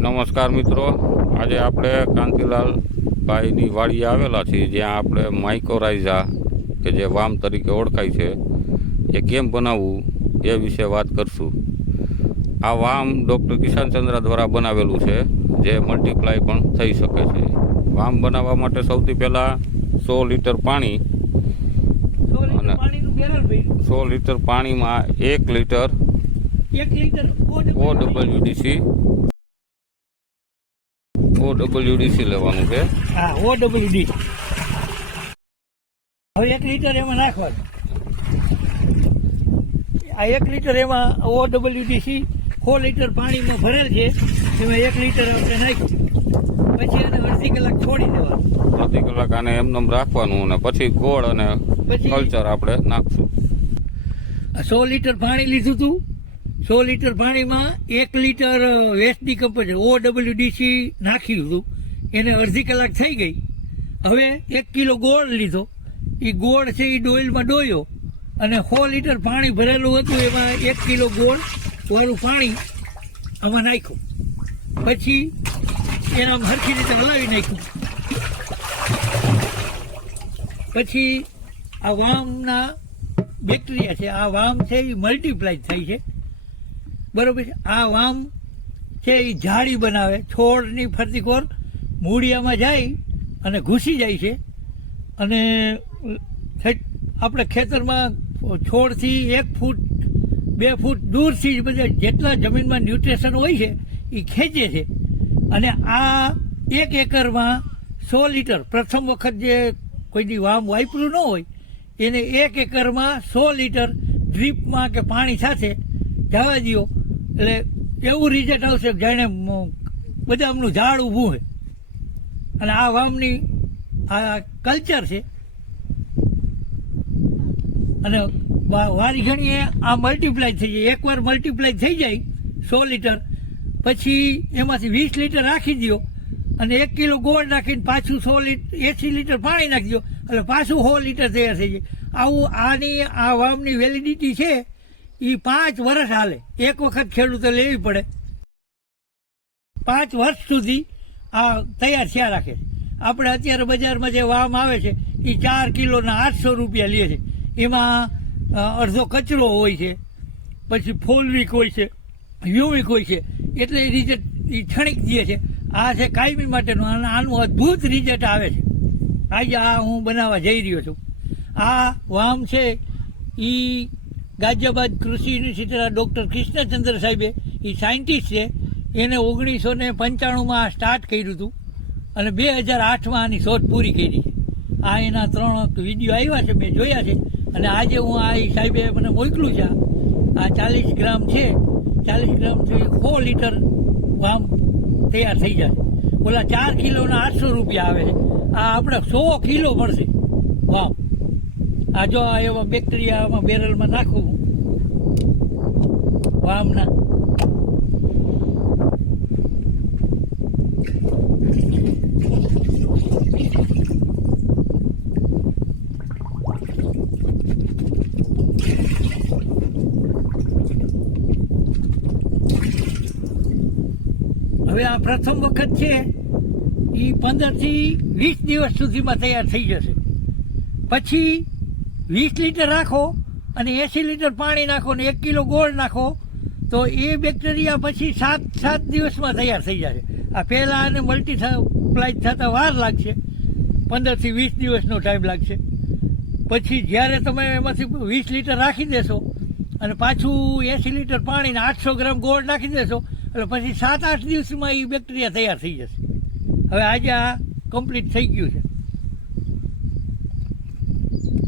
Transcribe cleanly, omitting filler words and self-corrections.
નમસ્કાર મિત્રો, આજે આપણે કાંતિલાલ ભાઈની વાડીએ આવેલા છીએ, જ્યાં આપણે માઇકોરાઇઝા કે જે વામ તરીકે ઓળખાય છે એ કેમ બનાવવું એ વિશે વાત કરશું. આ વામ ડૉક્ટર કિશનચંદ્ર દ્વારા બનાવેલું છે, જે મલ્ટીપ્લાય પણ થઈ શકે છે. વામ બનાવવા માટે સૌથી પહેલાં 100 લીટર પાણી અને 100 લીટર પાણીમાં 1 લીટર OWDC લેવાનું છે. હા, OWD. હવે 1 લીટર એમાં નાખવાનું. આ 1 લીટર એમાં OWDC 4 લીટર પાણીમાં ભરેલ છે, એમાં 1 લીટર આપણે નાખ્યું. પછી એને અડધી કલાક છોડી દેવાનું. અડધી કલાક આને એમને રાખવાનું અને પછી ગોળ અને કલ્ચર આપણે નાખશું. 100 લીટર પાણી લીધું હતું. 100 લીટર પાણીમાં 1 લીટર વેસ્ટ ડીકમ્પોઝર OWDC નાખ્યું હતું. એને અડધી કલાક થઈ ગઈ. હવે 1 કિલો ગોળ લીધો. એ ગોળ છે એ ડોઇલમાં ડોયો અને 100 લીટર પાણી ભરેલું હતું, એમાં 1 કિલો ગોળ વાળું પાણી આમાં નાખ્યું. પછી એને આમ સરખી રીતે હલાવી નાખ્યું. પછી આ વામના બેક્ટેરિયા છે, આ વામ છે એ મલ્ટીપ્લાય થાય છે, બરોબર છે. આ વામ છે એ ઝાડી બનાવે, છોડની ફરતી કોર મૂળિયામાં જાય અને ઘૂસી જાય છે. અને આપણે ખેતરમાં છોડથી 1 ફૂટ 2 ફૂટ દૂરથી જ બધા જેટલા જમીનમાં ન્યુટ્રિશન હોય છે એ ખેંચે છે. અને આ 1 એકરમાં 100 લીટર, પ્રથમ વખત જે કોઈની વામ વાપર્યું ન હોય એને 1 એકરમાં 100 લીટર ડ્રીપમાં કે પાણી સાથે જવા દો, એટલે એવું રિઝલ્ટ આવશે જાણે બદામનું ઝાડ ઊભું હોય. અને આ વામની આ કલ્ચર છે. અને વારી ઘણીએ આ મલ્ટીપ્લાય થઈ જાય. એકવાર મલ્ટીપ્લાય થઈ જાય 100 લીટર, પછી એમાંથી 20 લીટર રાખી દો અને 1 કિલો ગોળ નાખીને પાછું 80 લીટર પાણી નાખી દો, એટલે પાછું 100 લીટર તૈયાર થઈ જાય. આવું આ વામની વેલિડિટી છે એ 5 વર્ષ હાલે. એક વખત ખેડૂતો લેવી પડે, 5 વર્ષ સુધી આ તૈયાર થયા રાખે. આપણે અત્યારે બજારમાં જે વામ આવે છે એ 4 કિલોના 800 રૂપિયા લે છે. એમાં અડધો કચરો હોય છે, પછી ફોલવીક હોય છે, યુવિક હોય છે, એટલે એ રિઝલ્ટ એ ક્ષણિક દે છે. આ છે કાયમી માટેનું, અને આનું અદ્ભુત રિઝલ્ટ આવે છે. આજે આ હું બનાવવા જઈ રહ્યો છું. આ વામ છે એ ગાઝિયાબાદ કૃષિ યુનિવર્સિટીના ડૉક્ટર કૃષ્ણચંદ્ર સાહેબે, એ સાયન્ટિસ્ટ છે, એને 1995માં સ્ટાર્ટ કર્યું હતું અને 2008માં આની શોધ પૂરી કરી છે. આ એના 3 વિડીયો આવ્યા છે, મેં જોયા છે. અને આજે હું આ સાહેબે મને મોકલું છે. આ 40 ગ્રામ છે, 40 ગ્રામથી 100 લીટર વામ તૈયાર થઈ જાય. ઓલા 4 કિલોના 800 રૂપિયા આવે છે. આ આપણે 100 કિલો મળશે વામ. આ જો એવા બેક્ટેરિયા આમાં બેરલમાં નાખવું વામના. હવે આ પ્રથમ વખત છે એ 15 થી 20 દિવસ સુધીમાં તૈયાર થઈ જશે. પછી 20 લીટર રાખો અને 80 લીટર પાણી નાખો ને 1 કિલો ગોળ નાખો, તો એ બેક્ટેરિયા પછી 7 દિવસમાં તૈયાર થઈ જશે. આ પહેલાં આને મલ્ટીપ્લાય થતાં વાર લાગશે, 15 થી 20 દિવસનો ટાઈમ લાગશે. પછી જ્યારે તમે એમાંથી 20 લીટર રાખી દેશો અને પાછું 80 લીટર પાણી ને 800 ગ્રામ ગોળ નાખી દેશો, એટલે પછી 7-8 દિવસમાં એ બેક્ટેરિયા તૈયાર થઈ જશે. હવે આજે આ કમ્પ્લીટ થઈ ગયું છે.